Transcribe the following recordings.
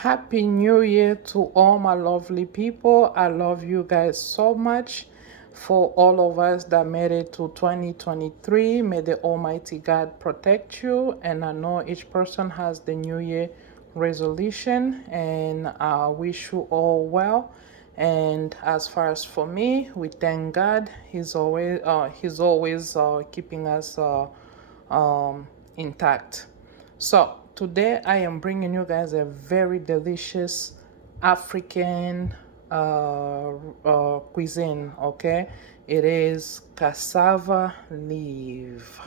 Happy New Year to all my lovely people. I love you guys so much. For all of us that made it to 2023, may the Almighty God protect you. And I know each person has the New Year resolution, and I wish you all well. And as far as for me, we thank God. He's always keeping us intact. So today I am bringing you guys a very delicious African cuisine. Okay, it is cassava leaves.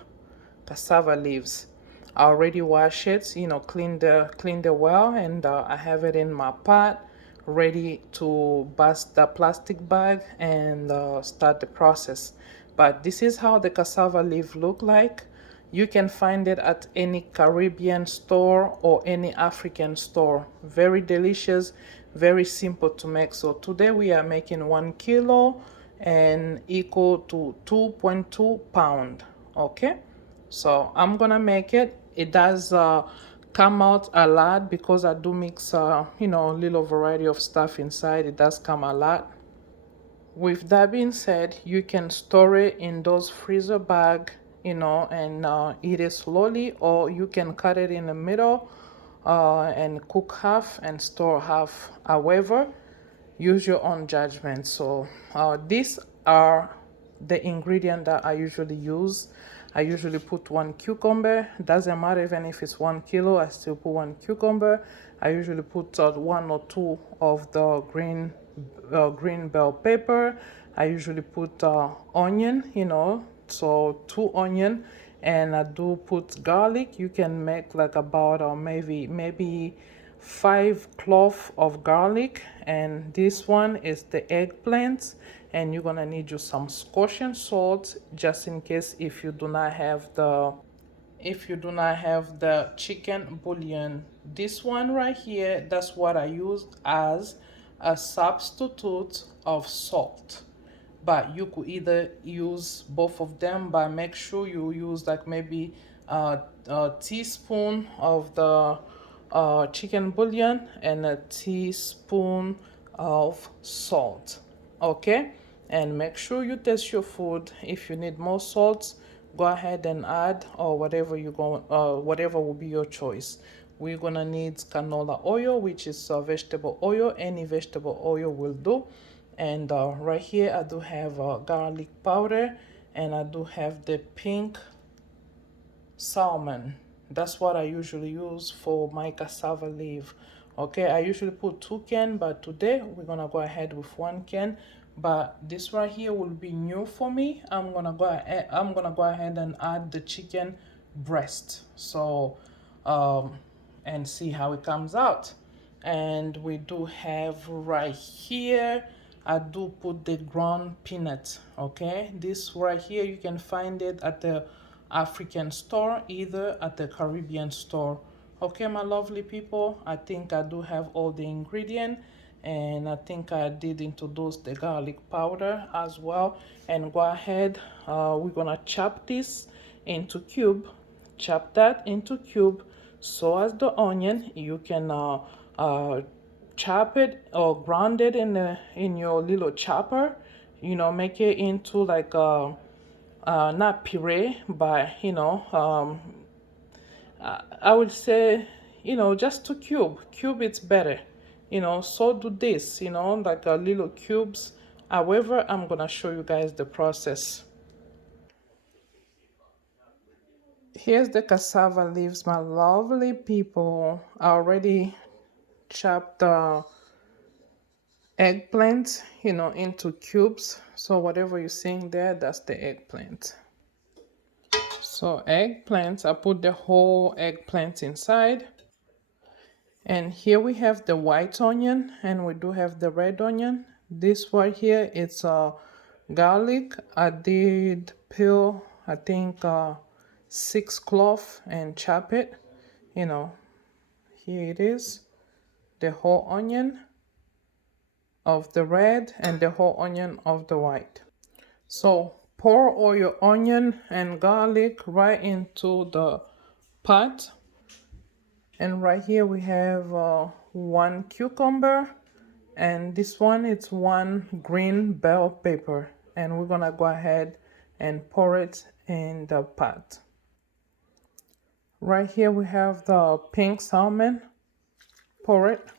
I already wash it, clean the well, and I have it in my pot ready to bust the plastic bag and start the process. But this is how the cassava leaf look like. You can find it at any Caribbean store or any African store. Very delicious, very simple to make. So today we are making 1 kilo and equal to 2.2 pound. Okay, so I'm gonna make it. It does come out a lot because I do mix a little variety of stuff inside. It does come a lot. With that being said, you can store it in those freezer bag, and eat it slowly, or you can cut it in the middle and cook half and store half. However, use your own judgment. So these are the ingredient that I usually use. I usually put 1 cucumber. Doesn't matter even if it's 1 kilo, I still put 1 cucumber. I usually put 1 or 2 of the green bell pepper. I usually put onion, so 2 onion, and I do put garlic. You can make like about maybe 5 cloves of garlic. And this one is the eggplant, and you're gonna need you some scorching salt just in case if you do not have the chicken bouillon. This one right here, that's what I use as a substitute of salt. But you could either use both of them, but make sure you use like maybe a teaspoon of the chicken bouillon and a teaspoon of salt. Okay, and make sure you taste your food. If you need more salt, go ahead and add, or whatever will be your choice. We're gonna need canola oil, which is vegetable oil. Any vegetable oil will do. And right here I do have garlic powder, and I do have the pink salmon. That's what I usually use for my cassava leaf. Okay, I usually put 2 cans, but today we're gonna go ahead with 1 can. But this right here will be new for me. I'm gonna go ahead and add the chicken breast. So and see how it comes out. And we do have right here, I do put the ground peanut. Okay, this right here you can find it at the African store, either at the Caribbean store. Okay, my lovely people, I think I do have all the ingredient, and I think I did introduce the garlic powder as well. And go ahead, we're gonna chop this into cube. Chop that into cube. So as the onion, you can chop it or ground it in your little chopper. Make it into like a not puree, but I would say, just to cube it's better. So do this, like little cubes. However, I'm gonna show you guys the process. Here's the cassava leaves, my lovely people. I already chopped the eggplant, into cubes. So whatever you're seeing there, that's the eggplant. So eggplants, I put the whole eggplant inside. And here we have the white onion, and we do have the red onion. This right here, it's garlic. I did peel, I think 6 cloves and chop it. Here it is, the whole onion of the red and the whole onion of the white. So pour all your onion and garlic right into the pot. And right here we have one cucumber, and this one it's one green bell pepper, and we're gonna go ahead and pour it in the pot. Right here we have the pink salmon. Pour it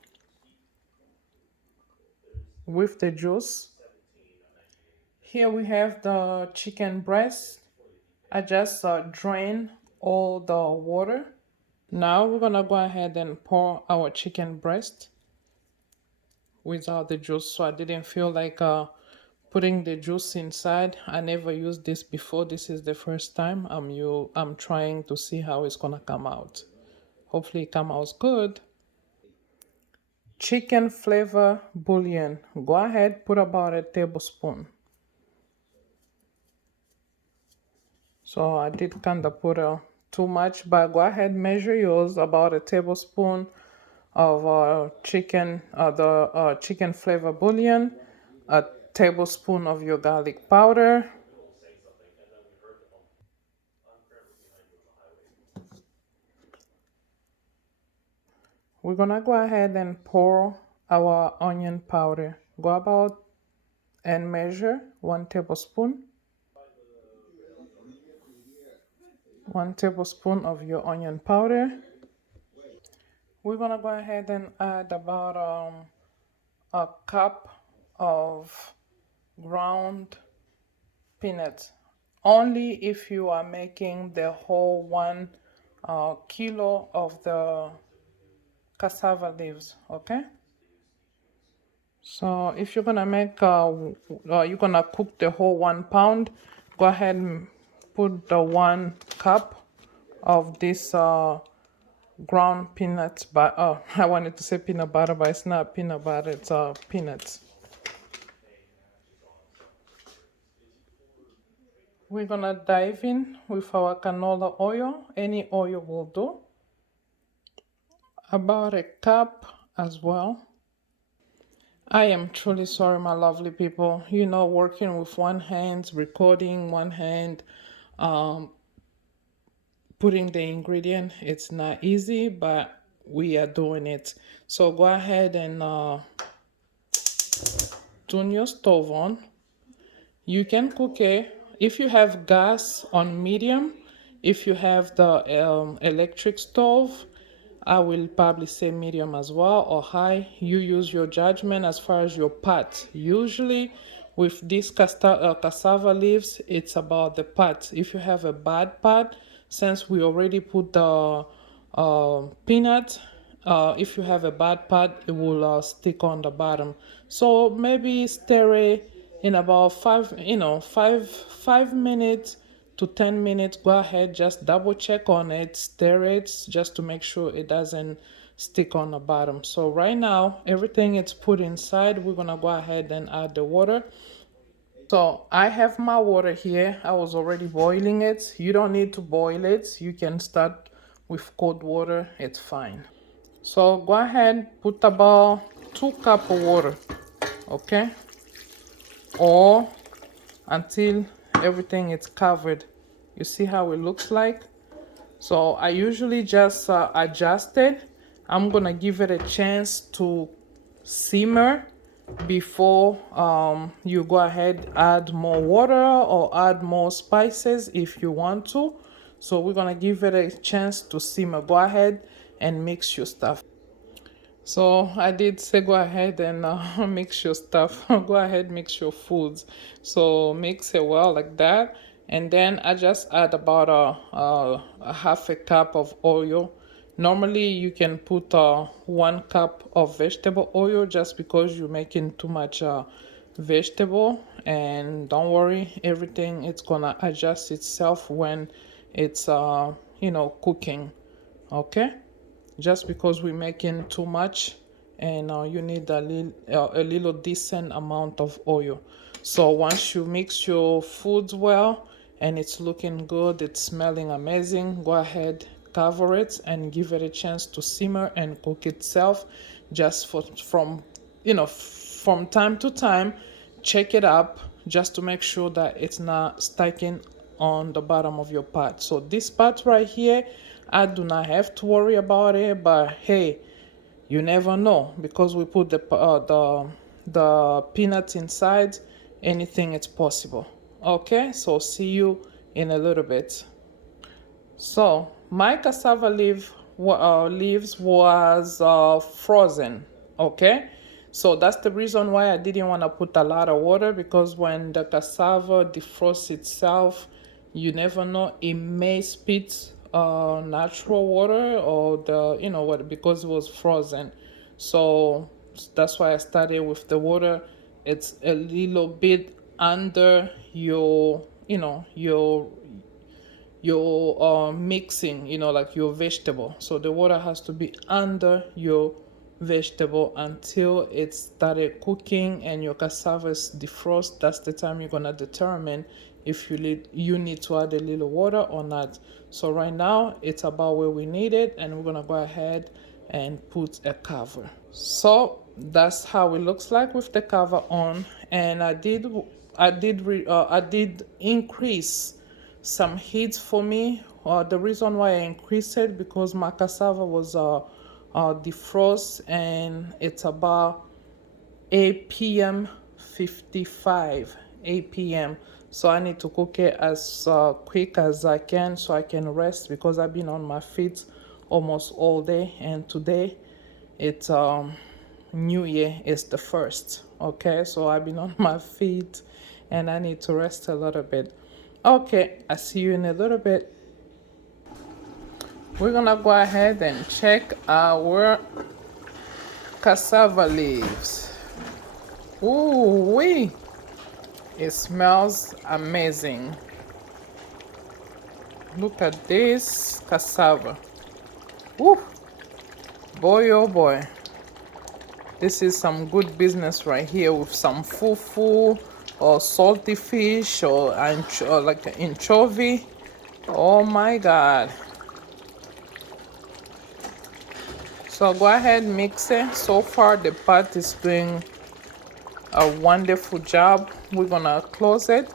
with the juice. Here we have the chicken breast. I just drain all the water. Now we're gonna go ahead and pour our chicken breast without the juice, so I didn't feel like putting the juice inside. I never used this before. This is the first time I'm trying to see how it's gonna come out. Hopefully it come out good. Chicken flavor bouillon. Go ahead, put about a tablespoon. So I did kind of put too much, but go ahead, measure yours, about a tablespoon of the chicken flavor bouillon, a tablespoon of your garlic powder. We're gonna go ahead and pour our onion powder. Go about and measure 1 tablespoon. 1 tablespoon of your onion powder. We're gonna go ahead and add about a cup of ground peanuts. Only if you are making the whole 1 kilo of the cassava leaves, okay? So if you're gonna make, you're gonna cook the whole 1 pound, go ahead and put the 1 cup of this ground peanuts. But I wanted to say peanut butter, but it's not peanut butter. It's peanuts. We're gonna dive in with our canola oil. Any oil will do. About a cup as well. I am truly sorry, my lovely people. You know, working with one hand, recording one hand, putting the ingredient, it's not easy, but we are doing it. So go ahead and turn your stove on. You can cook it if you have gas on medium. If you have the electric stove, I will probably say medium as well, or high. You use your judgment as far as your pot. Usually with these cassava leaves, it's about the pot. If you have a bad pot, since we already put the peanut, if you have a bad pot, it will stick on the bottom. So maybe stir it in about 5 minutes to 10 minutes. Go ahead, just double check on it, stir it just to make sure it doesn't stick on the bottom. So right now everything is put inside. We're gonna go ahead and add the water. So I have my water here. I was already boiling it. You don't need to boil it. You can start with cold water. It's fine. So go ahead, put about 2 cups of water, okay? Or until everything is covered. You see how it looks like? So I usually just adjust it. I'm gonna give it a chance to simmer before you go ahead, add more water or add more spices if you want to. So we're gonna give it a chance to simmer. Go ahead and mix your stuff. So I did say go ahead and mix your stuff. Go ahead, mix your foods. So mix it well like that, and then I just add about a half a cup of oil. Normally you can put 1 cup of vegetable oil just because you're making too much vegetable. And don't worry, everything it's gonna adjust itself when it's cooking. Okay, just because we're making too much, and you need a little decent amount of oil. So once you mix your foods well and it's looking good, it's smelling amazing, go ahead, cover it and give it a chance to simmer and cook itself. Just from time to time, check it up just to make sure that it's not sticking on the bottom of your pot. So this part right here, I do not have to worry about it, but hey, You never know, because we put the peanuts inside. Anything is possible. Okay, so see you in a little bit. So my cassava leaves was frozen. Okay, so that's the reason why I didn't want to put a lot of water, because when the cassava defrosts itself, you never know, it may spit natural water, or the, you know what, because it was frozen. So that's why I started with the water. It's a little bit under your, you know, your mixing, you know, like your vegetable. So the water has to be under your vegetable until it started cooking and your cassava is defrost. That's the time you're gonna determine if you need to add a little water or not. So right now it's about where we need it, and we're gonna go ahead and put a cover. So that's how it looks like with the cover on. And I did increase some heat for me. The reason why I increased it, because my cassava was defrost, and it's about 8 p.m. 55 8 p.m. So I need to cook it as quick as I can, so I can rest, because I've been on my feet almost all day, and today it's New Year is the first. Okay, so I've been on my feet and I need to rest a little bit. Okay, I see you in a little bit. We're gonna go ahead and check our cassava leaves. Ooh wee! It smells amazing. Look at this cassava. Woo! Boy oh boy. This is some good business right here, with some fufu or salty fish, or like an anchovy. Oh my God. So go ahead, mix it. So far the pot is doing a wonderful job. We're gonna close it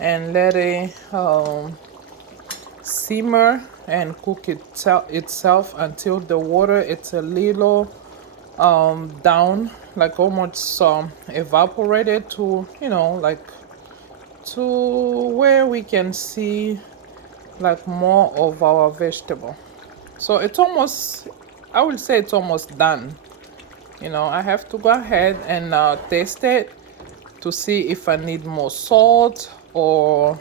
and let it simmer and cook itself until the water it's a little down, like almost evaporated, to, you know, like to where we can see like more of our vegetable. So it's almost, I would say it's almost done. You know, I have to go ahead and taste it to see if I need more salt, or,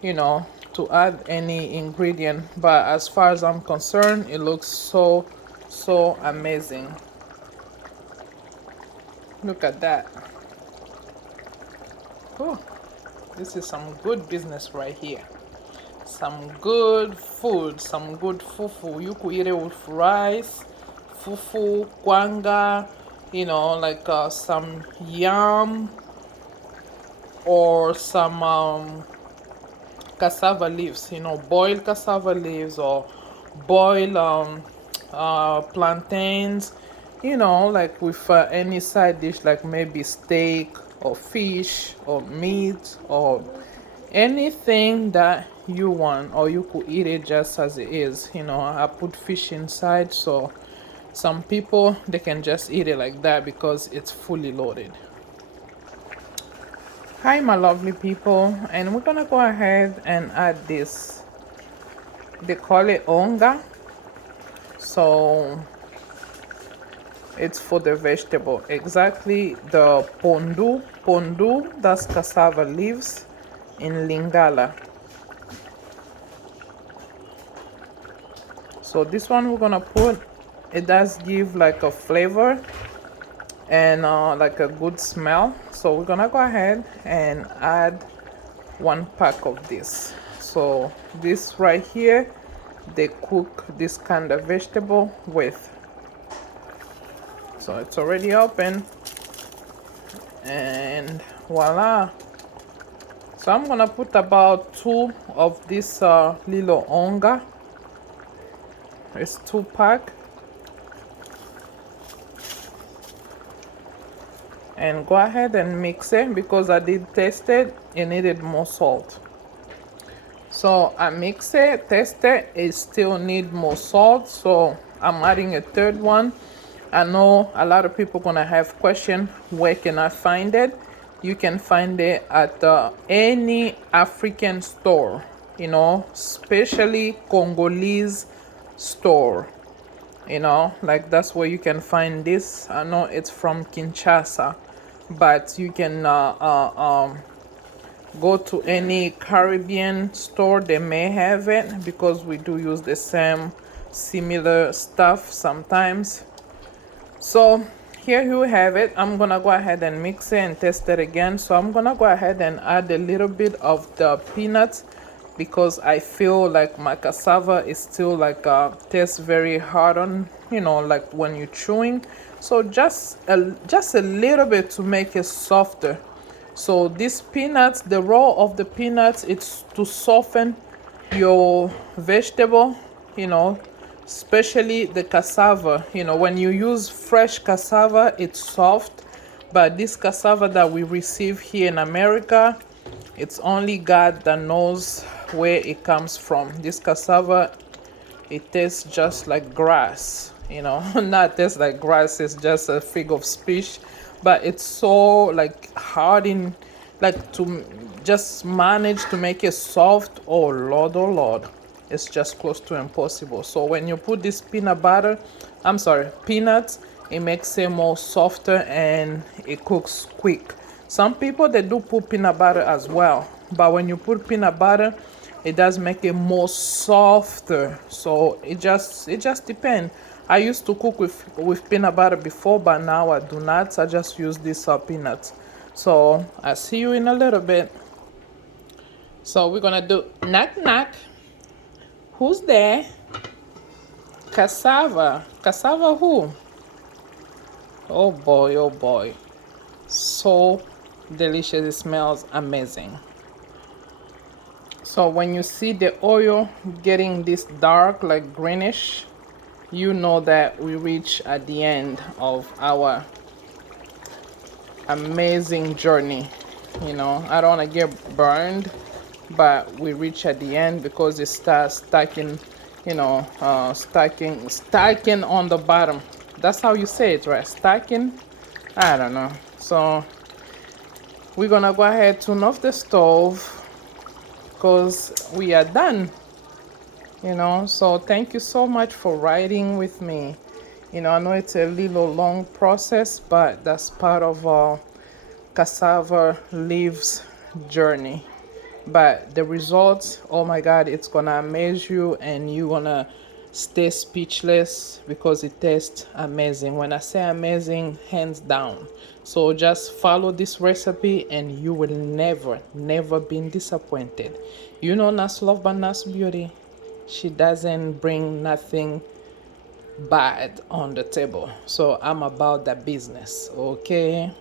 you know, to add any ingredient. But as far as I'm concerned, it looks so amazing. Look at that. Oh, this is some good business right here. Some good food, some good fufu. You could eat it with rice, fufu, kwanga, you know, like some yam, or some cassava leaves, you know, boiled cassava leaves, or boiled plantains, you know, like with any side dish, like maybe steak or fish or meat, or anything that you want. Or you could eat it just as it is. You know, I put fish inside, so some people, they can just eat it like that because it's fully loaded. Hi my lovely people, and we're gonna go ahead and add this. They call it onga, so it's for the vegetable. Exactly, the pondu, that's cassava leaves in Lingala. So this one we're gonna put, it does give like a flavor and like a good smell. So we're gonna go ahead and add 1 pack of this. So this right here, they cook this kind of vegetable with. So it's already open, and voila. So I'm gonna put about 2 of this little onga. It's 2 pack. And go ahead and mix it, because I did taste it, it needed more salt. So I mix it, taste it, it still need more salt, so I'm adding a 3rd one. I know a lot of people gonna have question, where can I find it? You can find it at any African store, especially Congolese store. Like that's where you can find this. I know it's from Kinshasa, but you can go to any Caribbean store, they may have it, because we do use the same similar stuff sometimes. So here you have it. I'm gonna go ahead and mix it and test it again. So I'm gonna go ahead and add a little bit of the peanuts, because I feel like my cassava is still like tastes very hard on, like when you're chewing. So just a little bit to make it softer. So these peanuts, the raw of the peanuts, it's to soften your vegetable, you know especially the cassava. When you use fresh cassava, it's soft, but this cassava that we receive here in America, it's only God that knows where it comes from. This cassava, it tastes just like grass, not tastes like grass, it's just a figure of speech, but it's so like hard in, like, to just manage to make it soft. Oh Lord, oh Lord, it's just close to impossible. So when you put this peanuts, it makes it more softer and it cooks quick. Some people, they do put peanut butter as well, but when you put peanut butter, it does make it more softer. So it just depends. I used to cook with peanut butter before, but now I do not. I just use this peanuts. So I see you in a little bit. So we're gonna do knock knock. Who's there? Cassava. Cassava who? Oh boy, oh boy. So delicious. It smells amazing. So when you see the oil getting this dark, like greenish, you know that we reach at the end of our amazing journey. I don't want to get burned, but we reach at the end, because it starts stacking, stacking on the bottom. That's how you say it, right? Stacking. I don't know. So we're gonna go ahead, turn off the stove, because we are done. So thank you so much for riding with me. I know it's a little long process, but that's part of Cassava Leaves journey. But the results, oh my God, it's gonna amaze you, and you're gonna stay speechless, because it tastes amazing. When I say amazing, hands down. So just follow this recipe and you will never be disappointed. Nas Love by Nas Beauty, she doesn't bring nothing bad on the table. So I'm about that business, okay?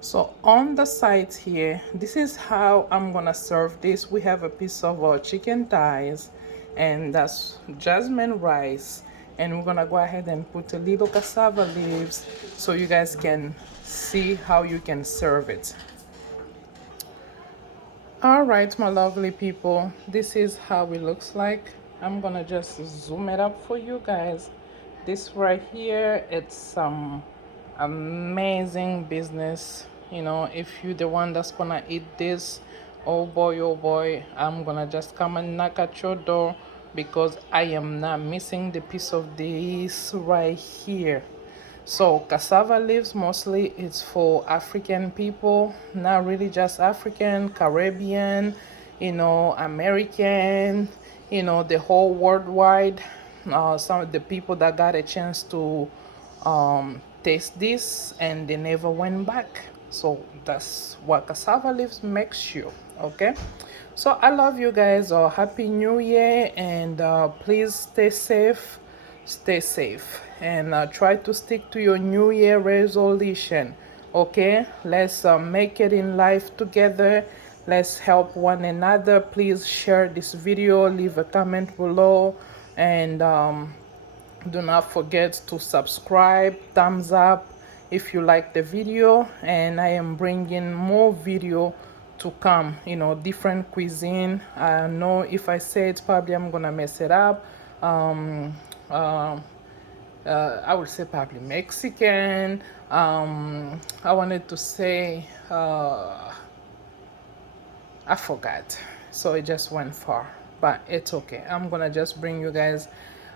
So on the side here, this is how I'm gonna serve this. We have a piece of chicken thighs, and that's jasmine rice, and we're gonna go ahead and put a little cassava leaves, so you guys can see how you can serve it. All right, my lovely people, this is how it looks like. I'm gonna just zoom it up for you guys. This right here, it's some amazing business. If you're the one that's gonna eat this, oh boy, I'm gonna just come and knock at your door, because I am not missing the piece of this right here. So cassava leaves, mostly it's for African people, not really just African, Caribbean, American, the whole worldwide. Some of the people that got a chance to taste this, and they never went back. So that's what cassava leaves makes you. Okay, so I love you guys. Happy New Year, and please stay safe, and try to stick to your New Year resolution. Okay, let's make it in life together. Let's help one another. Please share this video, leave a comment below, and do not forget to subscribe, thumbs up if you like the video. And I am bringing more video to come, different cuisine. I know if I say it, probably I'm gonna mess it up. I would say probably Mexican. I wanted to say I forgot, so it just went far, but it's okay. I'm gonna just bring you guys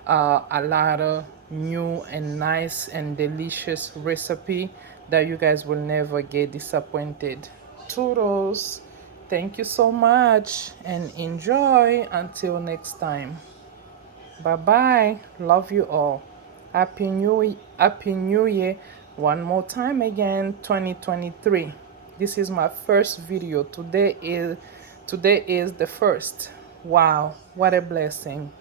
a lot of new and nice and delicious recipe that you guys will never get disappointed. Toodles! Thank you so much and enjoy until next time. Bye bye. Love you all. Happy New Year one more time again 2023. This is my first video. Today is the first. Wow, what a blessing.